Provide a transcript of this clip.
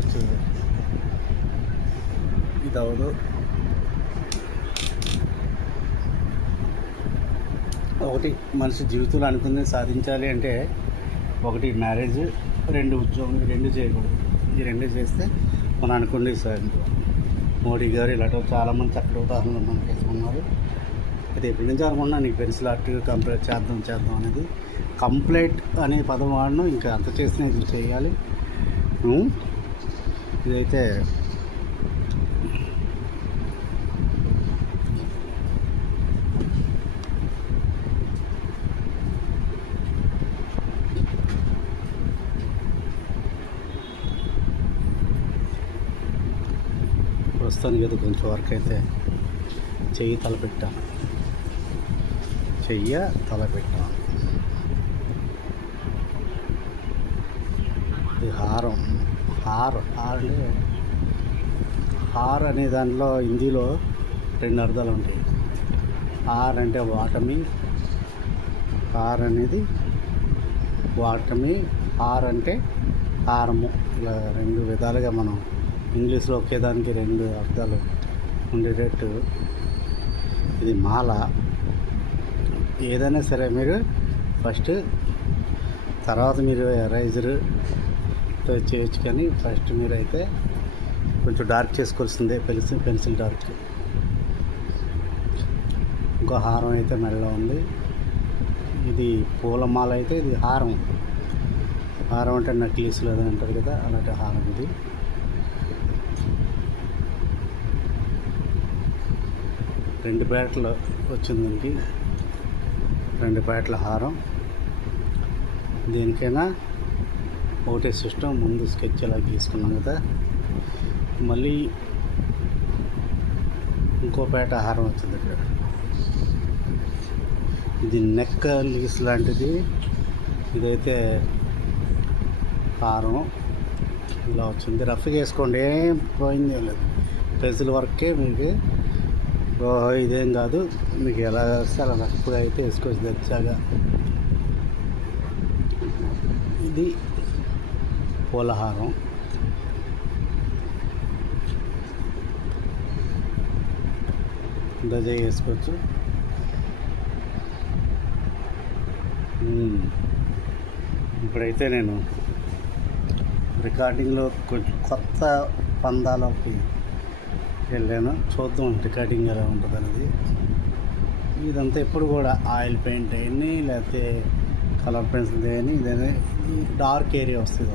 వచ్చింది ఇది అవదు. ఒకటి మనిషి జీవితంలో అనుకుంది సాధించాలి అంటే ఒకటి మ్యారేజ్, రెండు ఉద్యోగం, ఈ రెండు చేయకూడదు. ఈ రెండు చేస్తే మనం అనుకుంది సాధించాలి. మోడీ గారు ఇలాంటి చాలామంది చక్కటి ఉదాహరణలు మనకి ఉన్నారు. అయితే ఎప్పటి నుంచి అనుకున్నా నీకు పెన్సిల్ ఆర్ట్ కంప్లీట్ చేద్దాం అనేది. కంప్లీట్ అనే పదం వాడను, ఇంకా అంత చేసిన ఇది చేయాలి. ఇదైతే ప్రస్తుతానికి అది కొంచెం వర్క్ అయితే చెయ్యి తలపెట్టాను. ఇది హారం. హార్ అనే దాంట్లో హిందీలో రెండు అర్థాలు ఉంటాయి. హార్ అంటే వాటమి, హార్ అనేది వాటమి, హార్ అంటే హారము. ఇలా రెండు విధాలుగా మనం ఇంగ్లీష్లో ఒకేదానికి రెండు అర్థాలు ఉండేటట్టు ఇది మాల. ఏదైనా సరే మీరు ఫస్ట్, తర్వాత మీరు ఎరైజర్తో చేయొచ్చు, కానీ ఫస్ట్ మీరు అయితే కొంచెం డార్క్ చేసుకోవాల్సిందే. Pencil dark. ఇంకో హారం అయితే మెడలో ఉంది. ఇది పూలమాల అయితే ఇది హారం. హారం అంటే నక్లీస్లు అది అంటారు కదా, అలాంటి హారం ఇది. రెండు పేటలు వచ్చింది దీనికి, రెండు పేటల హారం. దేనికైనా ఒకటే సిస్టమ్. ముందు స్కెచ్ అలా గీసుకున్నాం కదా, మళ్ళీ ఇంకో పేట హారం వచ్చింది ఇక్కడ. ఇది నెక్ లీస్ లాంటిది. ఇదైతే హారం ఇలా వచ్చింది. రఫ్గా వేసుకోండి, ఏం పోయింది లేదు. పెన్సిల్ వర్కే మీకు ఇదేం కాదు. మీకు ఎలా వస్తే అలా రఫ్గా అయితే వేసుకోవచ్చు తెచ్చాగా. ఇది పూలహారం. దజ వేసుకోవచ్చు. ఇప్పుడైతే నేను రికార్డింగ్లో కొంచెం కొత్త పందాలోకి వెళ్ళాను. చూద్దాం రికార్డింగ్ ఎలా ఉంటుంది అనేది. ఇదంతా ఎప్పుడు కూడా ఆయిల్ పెయింట్ అయ్యి లేకపోతే కలర్ పెన్సిల్ అయ్యి ఇదనే డార్క్ ఏరియా వస్తుంది.